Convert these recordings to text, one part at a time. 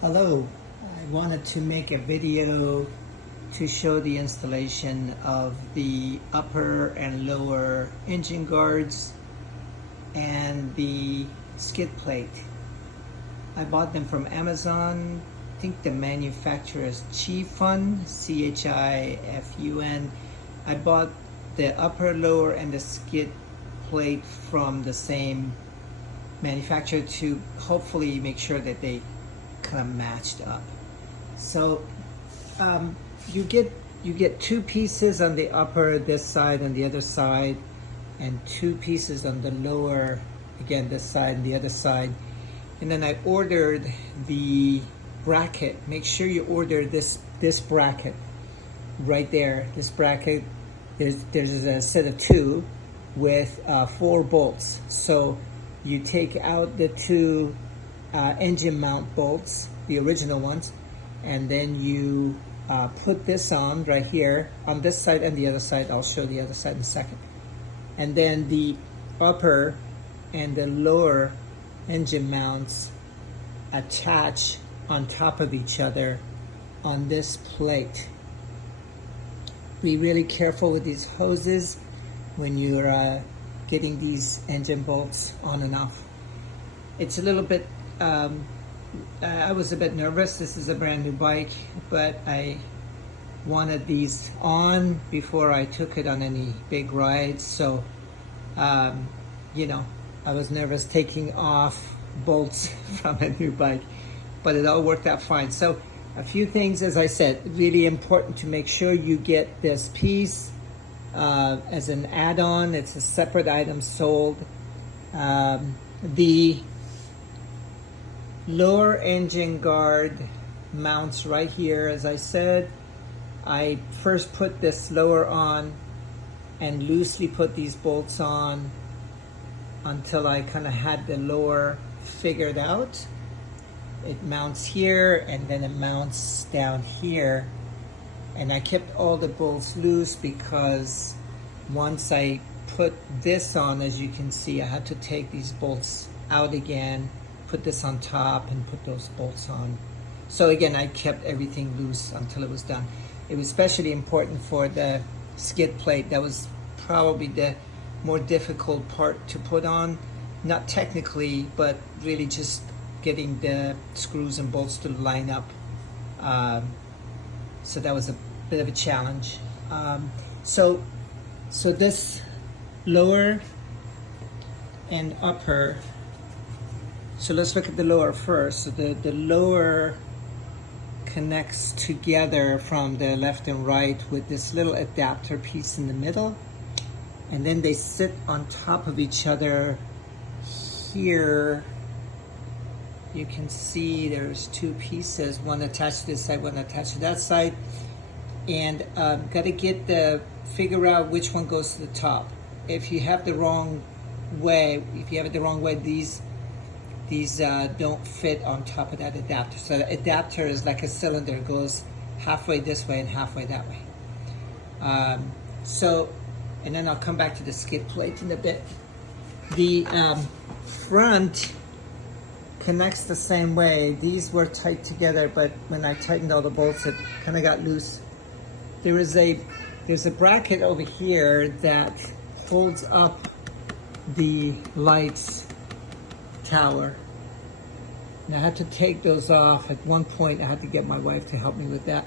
Hello, I wanted to make a video to show the installation of the upper and lower engine guards and the skid plate. I bought them from Amazon. I think the manufacturer is Chifun, Chifun. I bought the upper, lower, and the skid plate from the same manufacturer to hopefully make sure that they kind of matched up. So you get two pieces on the upper, this side and the other side, and two pieces on the lower, again this side and the other side. And then I ordered the bracket. Make sure you order this bracket right there. This bracket, there's a set of two with 4 bolts. So you take out the two engine mount bolts, the original ones, and then you put this on right here on this side and the other side. I'll show the other side in a second. And then the upper and the lower engine mounts attach on top of each other on this plate. Be really careful with these hoses when you're getting these engine bolts on and off. It's a little bit I was a bit nervous. This is a brand new bike, but I wanted these on before I took it on any big rides. So, you know, I was nervous taking off bolts from a new bike, but it all worked out fine. So a few things, as I said, really important to make sure you get this piece as an add-on. It's a separate item sold. The lower engine guard mounts right here. As I said, I first put this lower on and loosely put these bolts on until I kind of had the lower figured out. It mounts here and then it mounts down here, and I kept all the bolts loose because once I put this on, as you can see, I had to take these bolts out again, put this on top, and put those bolts on. So again, I kept everything loose until it was done. It was especially important for the skid plate. That was probably the more difficult part to put on. Not technically, but really just getting the screws and bolts to line up. So that was a bit of a challenge. So this lower and upper. So let's look at the lower first. So the lower connects together from the left and right with this little adapter piece in the middle. And then they sit on top of each other here. You can see there's two pieces, one attached to this side, one attached to that side. And got to figure out which one goes to the top. If you have the wrong way, these don't fit on top of that adapter. So the adapter is like a cylinder. It goes halfway this way and halfway that way. And then I'll come back to the skid plate in a bit. The front connects the same way. These were tight together, but when I tightened all the bolts, it kind of got loose. There's a bracket over here that holds up the lights tower. And I had to take those off. At one point I had to get my wife to help me with that,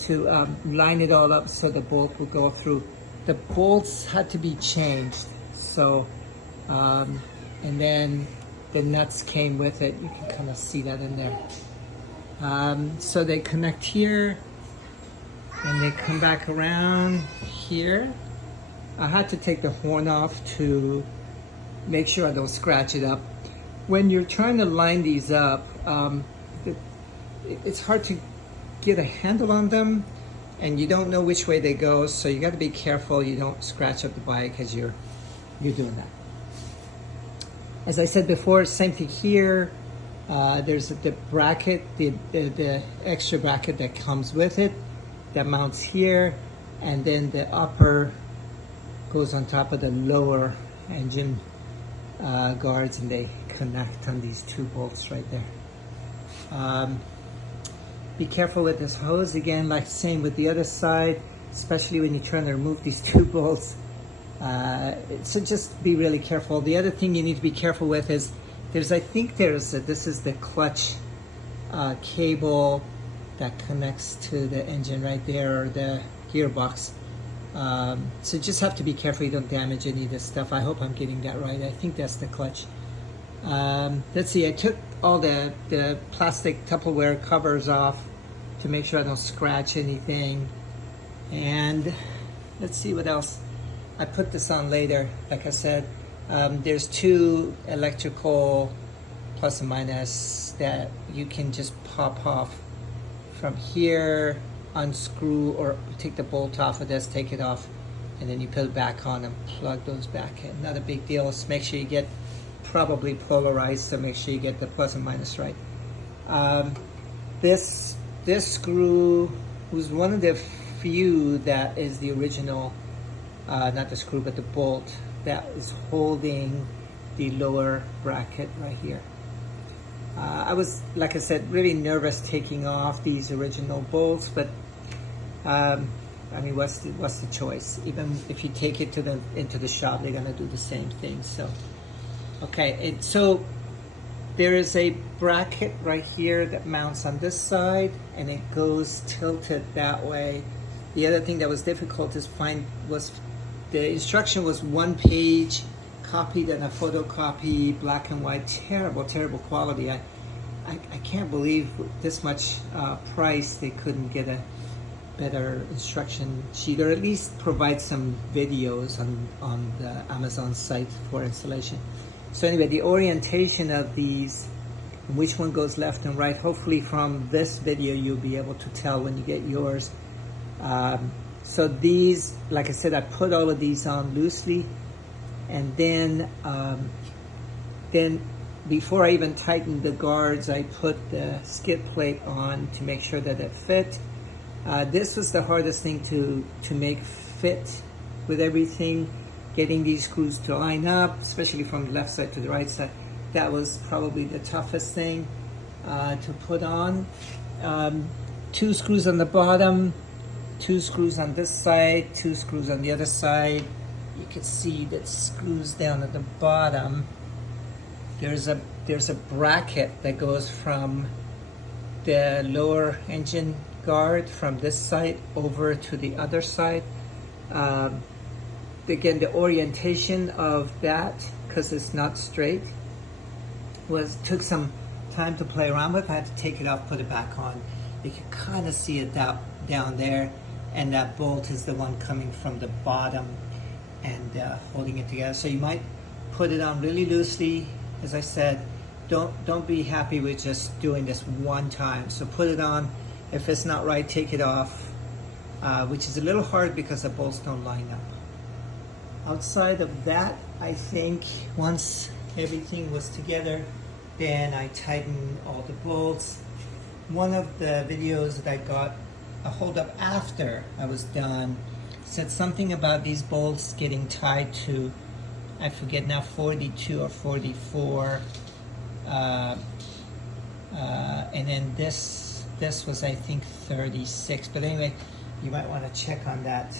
to line it all up so the bolt would go through. The bolts had to be changed, so and then the nuts came with it. You can kind of see that in there. So they connect here and they come back around here. I had to take the horn off to make sure I don't scratch it up. When you're trying to line these up, it's hard to get a handle on them, and you don't know which way they go, so you got to be careful you don't scratch up the bike as you're doing that. As I said before, same thing here. There's the bracket, the extra bracket that comes with it that mounts here, and then the upper goes on top of the lower engine guards, and they connect on these two bolts right there. Be careful with this hose again, like same with the other side, especially when you're trying to remove these two bolts. So just be really careful. The other thing you need to be careful with is this is the clutch cable that connects to the engine right there, or the gearbox. So just have to be careful you don't damage any of this stuff. I hope I'm getting that right. I think that's the clutch. Let's see, I took all the plastic Tupperware covers off to make sure I don't scratch anything. And let's see what else. I put this on later, like I said. There's two electrical plus and minus that you can just pop off from here, unscrew, or take the bolt off of this, take it off, and then you put it back on and plug those back in. Not a big deal. Just make sure you get probably polarized, so make sure you get the plus and minus right. This screw was one of the few that is the original, not the screw but the bolt that is holding the lower bracket right here. I was, like I said, really nervous taking off these original bolts, but I mean, what's the choice? Even if you take it into the shop, they're gonna do the same thing. So, okay, so there is a bracket right here that mounts on this side, and it goes tilted that way. The other thing that was difficult to find was the instruction was one page, copied in a photocopy, black and white, terrible quality. I can't believe this much price they couldn't get a better instruction sheet, or at least provide some videos on the Amazon site for installation. So anyway, the orientation of these, which one goes left and right, hopefully from this video you'll be able to tell when you get yours. So these, like I said, I put all of these on loosely, and then before I even tightened the guards, I put the skid plate on to make sure that it fit. This was the hardest thing to make fit with everything. Getting these screws to line up, especially from the left side to the right side, that was probably the toughest thing to put on. 2 screws on the bottom, 2 screws on this side, 2 screws on the other side. You can see that screws down at the bottom. There's a bracket that goes from the lower engine guard from this side over to the other side. Again, the orientation of that, because it's not straight, took some time to play around with. I had to take it off, put it back on. You can kind of see it down there, and that bolt is the one coming from the bottom and holding it together. So you might put it on really loosely. As I said, don't be happy with just doing this one time. So put it on. If it's not right, take it off, which is a little hard because the bolts don't line up. Outside of that, I think once everything was together, then I tightened all the bolts. One of the videos that I got a hold of after I was done said something about these bolts getting tied to, I forget now, 42 or 44, and then this was, I think, 36. But anyway, you might want to check on that.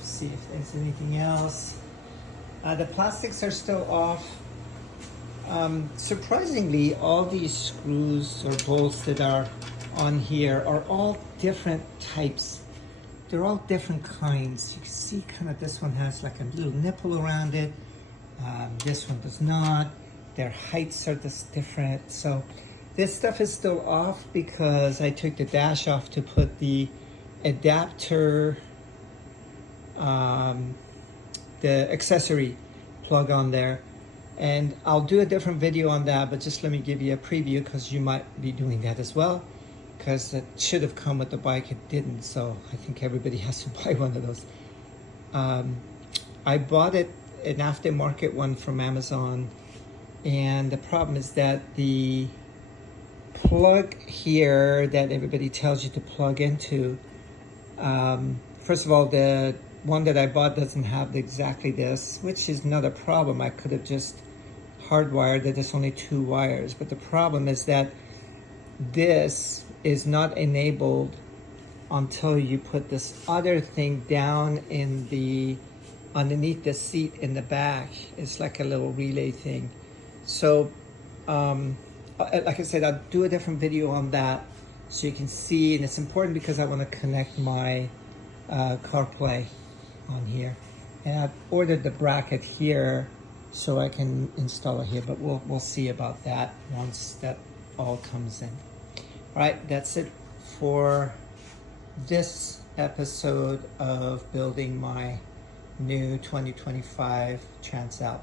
See if there's anything else. The plastics are still off. Surprisingly, all these screws or bolts that are on here are all different types. They're all different kinds. You can see kind of this one has like a little nipple around it. This one does not. Their heights are just different. So this stuff is still off because I took the dash off to put the adapter, the accessory plug on there. And I'll do a different video on that, but just let me give you a preview because you might be doing that as well, because it should have come with the bike. It didn't, so I think everybody has to buy one of those. I bought an aftermarket one from Amazon, and the problem is that the plug here that everybody tells you to plug into, first of all, the one that I bought doesn't have exactly this, which is not a problem. I could have just hardwired that there's only 2 wires, but the problem is that this is not enabled until you put this other thing down in the underneath the seat in the back. It's like a little relay thing. So like I said, I'll do a different video on that so you can see, and it's important because I want to connect my CarPlay on here, and I've ordered the bracket here so I can install it here, but we'll see about that once that all comes in. All right, that's it for this episode of building my new 2025 TransAlp.